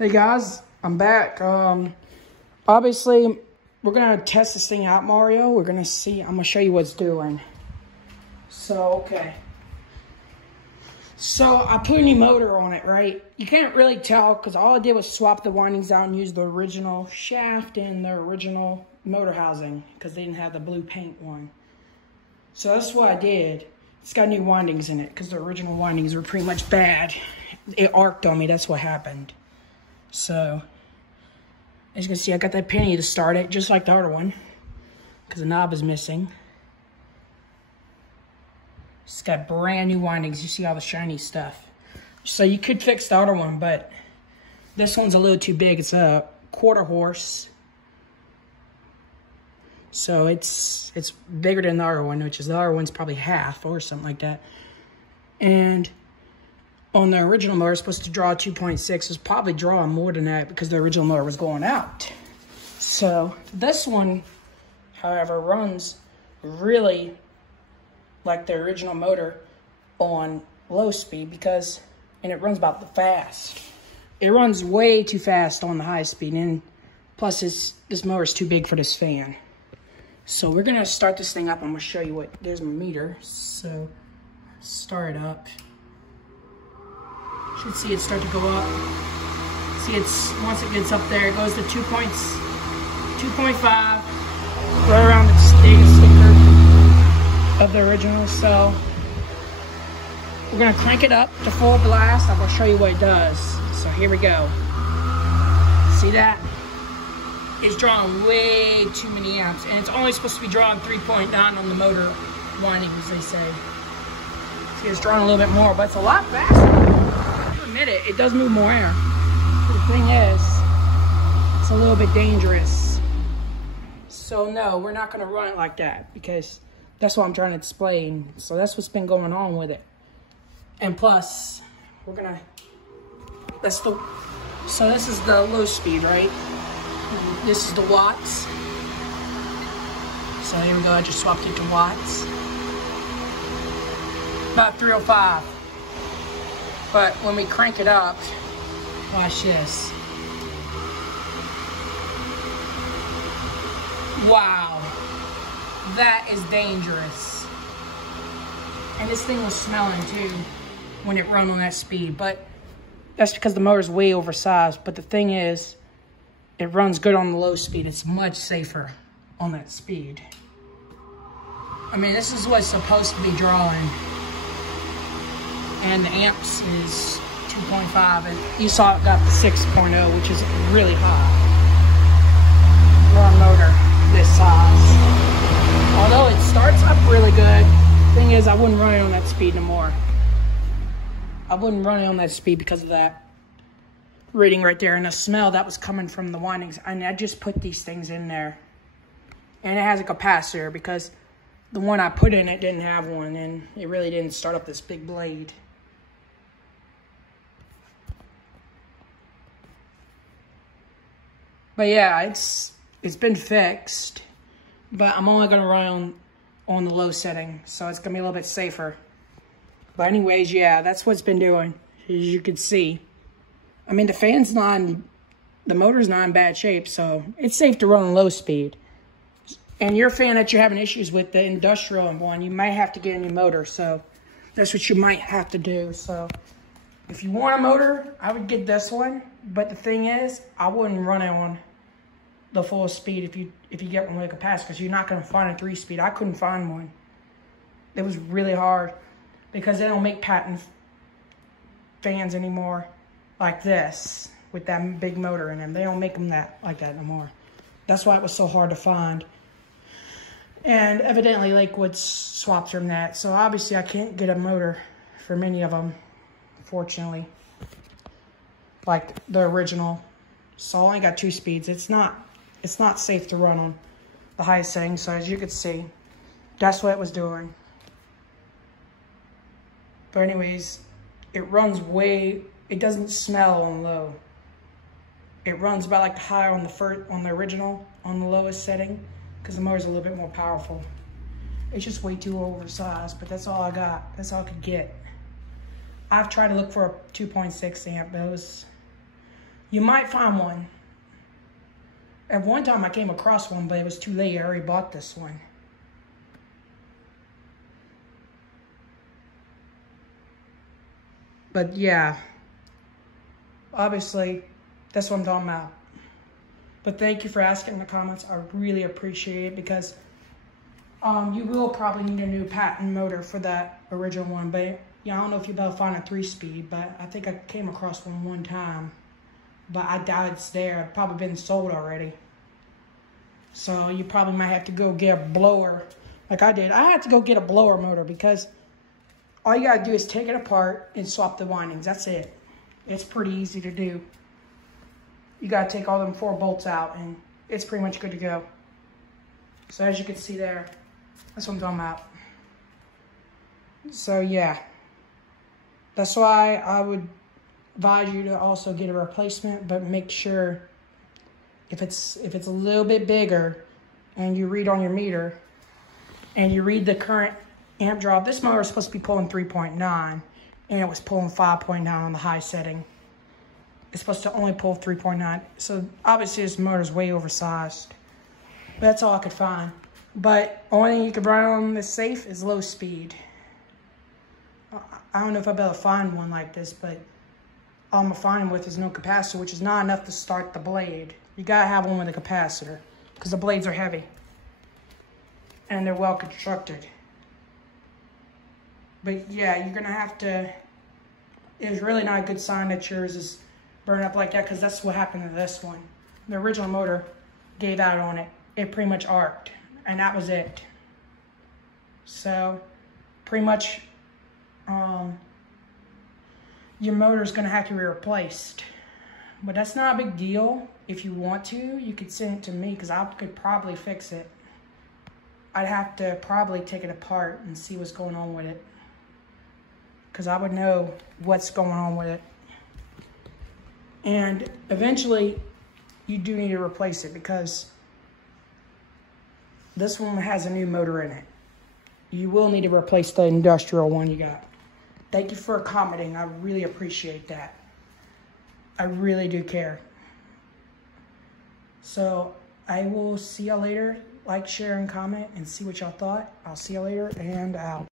Hey guys, I'm back. Obviously, we're gonna test this thing out, Mario. We're gonna see. I'm gonna show you what's doing. So, okay. So I put a new motor on it, right? You can't really tell because all I did was swap the windings out and use the original shaft and the original motor housing because they didn't have the blue paint one. So that's what I did. It's got new windings in it because the original windings were pretty much bad. It arced on me. That's what happened. So, as you can see, I got that penny to start it, just like the other one, because the knob is missing. It's got brand new windings. You see all the shiny stuff. So you could fix the other one, but this one's a little too big. It's a 1/4 horse. So it's bigger than the other one, which is the other one's probably half or something like that. And on the original motor, it's supposed to draw 2.6. It's probably drawing more than that because the original motor was going out. So this one, however, runs really like the original motor on low speed and it runs about the fast. It runs way too fast on the high speed, and plus this motor is too big for this fan. So we're gonna start this thing up. I'm gonna show you there's my meter. So start it up. Should see it start to go up. See, once it gets up there, it goes to 2.5, right around the sticker of the original. So we're gonna crank it up to full blast. I'm gonna show you what it does. So here we go. See that? It's drawing way too many amps, and it's only supposed to be drawing 3.9 on the motor windings, they say. See, it's drawing a little bit more, but it's a lot faster. It does move more air. So the thing is, it's a little bit dangerous. So no, we're not going to run it like that because that's what I'm trying to explain. So that's what's been going on with it. And plus, we're going to, so this is the low speed, right? This is the watts. So here we go, I just swapped it to watts. About 305. But when we crank it up, watch this. Wow, that is dangerous. And this thing was smelling too when it run on that speed, but that's because the motor's way oversized. But the thing is, it runs good on the low speed. It's much safer on that speed. I mean, this is what's supposed to be drawing. And the amps is 2.5, and you saw it got the 6.0, which is really high for a motor this size. Although it starts up really good, thing is I wouldn't run it on that speed no more. I wouldn't run it on that speed because of that reading right there and the smell that was coming from the windings. And I just put these things in there, and it has a capacitor because the one I put in it didn't have one, and it really didn't start up this big blade. But yeah, it's been fixed, but I'm only gonna run on the low setting, so it's gonna be a little bit safer. But anyways, yeah, that's what's been doing, as you can see. I mean, the motor's not in bad shape, so it's safe to run on low speed. And your fan that you're having issues with, the industrial one, you might have to get a new motor, so that's what you might have to do. So if you want a motor, I would get this one, but the thing is, I wouldn't run it on the full speed if you get one with a capacitor, because you're not going to find a 3-speed. I couldn't find one. It was really hard because they don't make Patton fans anymore like this with that big motor in them. They don't make them like that no more. That's why it was so hard to find. And evidently Lakewood swapped from that. So obviously I can't get a motor for many of them, fortunately. Like the original. So I only got 2 speeds. It's not safe to run on the highest setting. So as you can see, that's what it was doing. But anyways, it runs it doesn't smell on low. It runs about like high on the original, on the lowest setting, because the motor's a little bit more powerful. It's just way too oversized, but that's all I got. That's all I could get. I've tried to look for a 2.6 amp, but You might find one. At one time I came across one, but it was too late. I already bought this one. But yeah, obviously, that's what I'm talking about. But thank you for asking in the comments. I really appreciate it because you will probably need a new Patton motor for that original one. But yeah, I don't know if you'll be able to find a 3-speed, but I think I came across one time. But I doubt it's there. It's probably been sold already. So you probably might have to go get a blower like I did. I had to go get a blower motor because all you gotta do is take it apart and swap the windings. That's it. It's pretty easy to do. You gotta take all them 4 bolts out and it's pretty much good to go. So as you can see there, that's what I'm talking about. So yeah, that's why I would advise you to also get a replacement, but make sure if it's a little bit bigger and you read on your meter and you read the current amp draw. This motor is supposed to be pulling 3.9 and it was pulling 5.9 on the high setting. It's supposed to only pull 3.9. So obviously this motor is way oversized. But that's all I could find. But only thing you can run on this safe is low speed. I don't know if I'll be able to find one like this, but all I'm gonna find with is no capacitor, which is not enough to start the blade. You gotta have one with a capacitor because the blades are heavy and they're well constructed. But yeah, you're gonna have to, it's really not a good sign that yours is burning up like that because that's what happened to this one. The original motor gave out on it. It pretty much arced and that was it. So pretty much your motor is gonna have to be replaced. But that's not a big deal. If you want to, you could send it to me because I could probably fix it. I'd have to probably take it apart and see what's going on with it, because I would know what's going on with it. And eventually, you do need to replace it because this one has a new motor in it. You will need to replace the industrial one you got. Thank you for commenting. I really appreciate that. I really do care. So I will see y'all later. Like, share, and comment, and see what y'all thought. I'll see y'all later, and out.